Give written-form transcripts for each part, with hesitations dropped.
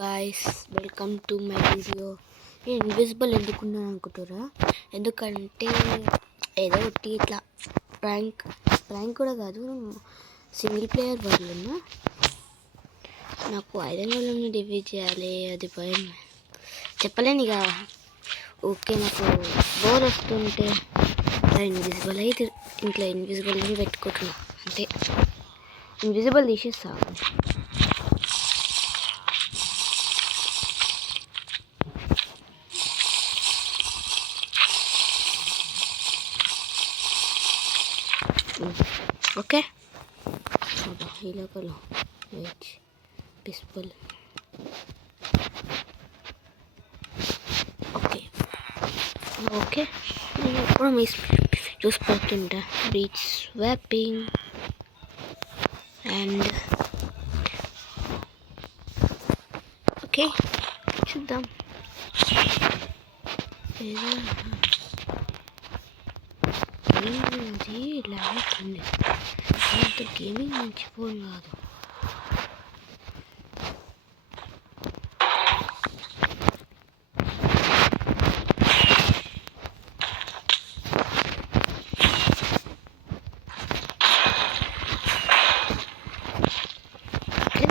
Guys, welcome to my video. నేను invisible ఎందుకున్నాను అనుకుంటారా? ఎందుకంటే ఏదో ఒకటి ఇట్లా ప్రాంక్ కూడా కాదు, సింగిల్ ప్లేయర్ వరల్డ్లో నాకు ఐరన్ గోళంని డిఫీట్ చేయాలి. అది భయం, చెప్పలేను ఇక. ఓకే, నాకు బోర్ వస్తుంటే ఇన్విజిబుల్ అయితే ఇంట్లో ఇన్విజిబుల్ పెట్టుకుంటున్నా, అంటే ఇన్విజిబుల్ తీసేస్తా. ఓకే, ఈ లోపల వెయిట్ పిస్బుల్. ఓకే నేను ఎప్పుడు మీ చూసిపోతుంటా బీచ్ స్వాపింగ్ అండ్ ఓకే చూద్దాం. ఇది లాగ్ ఉంది, అంత గేమింగ్ మంచి ఫోన్ కాదు.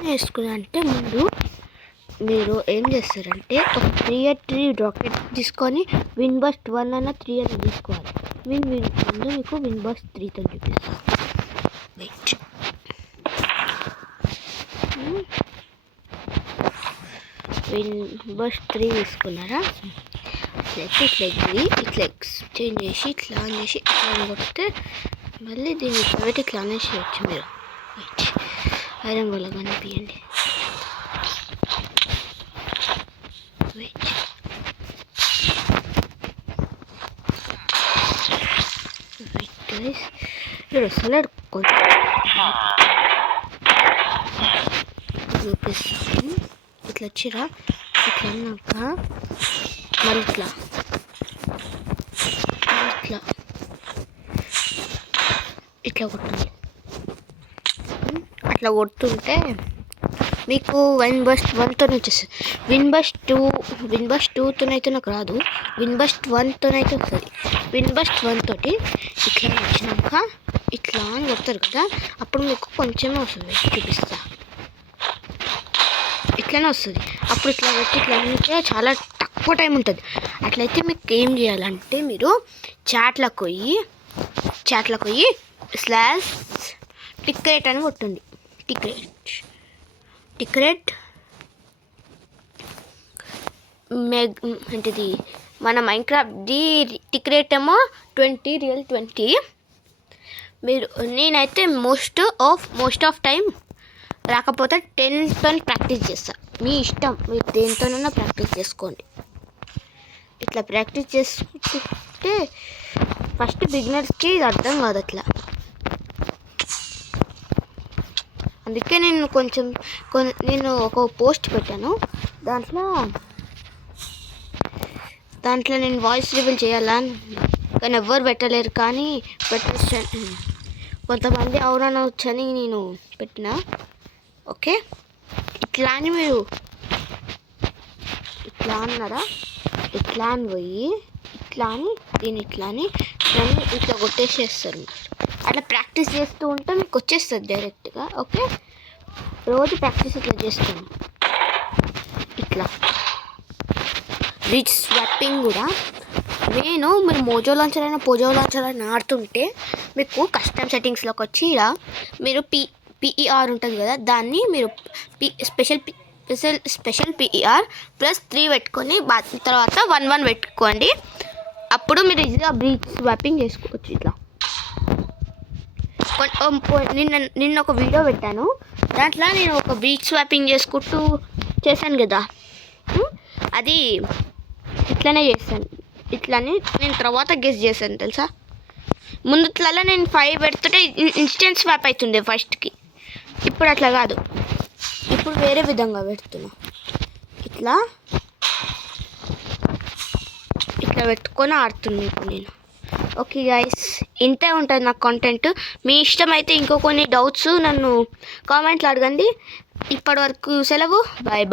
వేసుకున్నా అంటే ముందు మీరు ఏం చేస్తారంటే ఒక 3 రాకెట్ తీసుకొని విన్ బస్ట్ 1 అన్న 3 అన్న తీసుకోవాలి. ముందు మీకు విన్ బస్ట్ 3తో చూపిస్తాను. వెయిట్, విన్ బస్ట్ 3 తీసుకున్నారా? ఇట్లా ఎక్స్చేంజ్ చేసి ఇట్లా ఆన్ చేసి ఇట్లా కొడితే మళ్ళీ దీన్ని పెట్టి ఇట్లా ఆన్ చేయొచ్చు మీరు. వెయిట్, ఐరన్ గోళం కనిపించండి. వెయిట్, ఇప్పుడు అసలు చూపిస్తాను. ఇట్లా వచ్చిరా, ఇట్లా అన్నాక మళ్ళీ ఇట్లా కొట్టాలి. అట్లా కొడుతుంటే మీకు విన్ బస్ట్ 1తో వచ్చేస్తుంది. విన్ బస్ట్ 2తో అయితే నాకు రాదు, విన్ బస్ట్ 1తో అయితే వస్తుంది. విన్ బస్ట్ 1 తోటి ఇట్లా వచ్చినాక ఇట్లా అని కొడతారు కదా, అప్పుడు మీకు కొంచెమే వస్తుంది. చూపిస్తా, ఇట్లానే వస్తుంది. అప్పుడు ఇట్లా పెట్టి ఇట్లా అంటే చాలా తక్కువ టైం ఉంటుంది. అట్లయితే మీకు ఏం చేయాలంటే మీరు చాట్లకు పోయి స్లాష్ టిక్రేట్ అని కొట్టండి. టిక్రేట్ అంటే మన మైన్క్రాఫ్ట్ది టిక్రేట్ ఏమో 20 రియల్ 20. మీరు నేనైతే మోస్ట్ ఆఫ్ టైం రాకపోతే 10తో ప్రాక్టీస్ చేస్తాను. మీ ఇష్టం, మీరు దేనితోనైనా ప్రాక్టీస్ చేసుకోండి. ఇట్లా ప్రాక్టీస్ చేసుకుంటే ఫస్ట్ బిగినర్స్కి ఇది అర్థం కాదు అట్లా. అందుకే నేను ఒక పోస్ట్ పెట్టాను, దాంట్లో నేను వాయిస్ రివీల్ చేయాలని, కానీ ఎవ్వరు పెట్టలేరు. కానీ పెట్టచ్చు, కొంతమంది అవునని వచ్చని నేను పెట్టిన. ఓకే, ఇట్లా అని మీరు ఇట్లా అన్నారా, ఇట్లా అని పోయి ఇట్లా అని దీన్ని ఇట్లా కొట్టేసేస్తారు. అట్లా ప్రాక్టీస్ చేస్తూ ఉంటే మీకు వచ్చేస్తుంది డైరెక్ట్గా. ఓకే, రోజు ప్రాక్టీస్ ఇట్లా చేస్తాను. ఇట్లా బీచ్ స్వాపింగ్ కూడా మీరు పోజో లాంచర్ అయినా ఆడుతుంటే మీకు కస్టమ్ సెట్టింగ్స్లోకి వచ్చి ఇలా మీరు పిఈఆర్ ఉంటుంది కదా, దాన్ని మీరు స్పెషల్ పిఈఆర్ +3 పెట్టుకొని తర్వాత 1 పెట్టుకోండి. అప్పుడు మీరు ఈజీగా బీచ్ స్వాపింగ్ చేసుకోవచ్చు. ఇట్లా నిన్న ఒక వీడియో పెట్టాను, దాంట్లో నేను ఒక బీచ్ స్వాపింగ్ చేశాను కదా, అది ఇట్లానే చేస్తాను. ఇట్లానే నేను తర్వాత గెస్ చేశాను తెలుసా. ముందుట్లలో నేను 5 పెడుతుంటే ఇన్స్టెంట్ స్వాప్ అవుతుండే ఫస్ట్కి. ఇప్పుడు అట్లా కాదు, ఇప్పుడు వేరే విధంగా పెడుతున్నా. ఇట్లా పెట్టుకొని ఆడుతున్నాను ఇప్పుడు నేను. ఓకే గైస్, ఇంతే ఉంటుంది నాకు కంటెంట్. మీ ఇష్టం అయితే ఇంకో కొన్ని డౌట్స్ నన్ను కామెంట్లో అడగండి. ఇప్పటి వరకు సెలవు, బాయ్.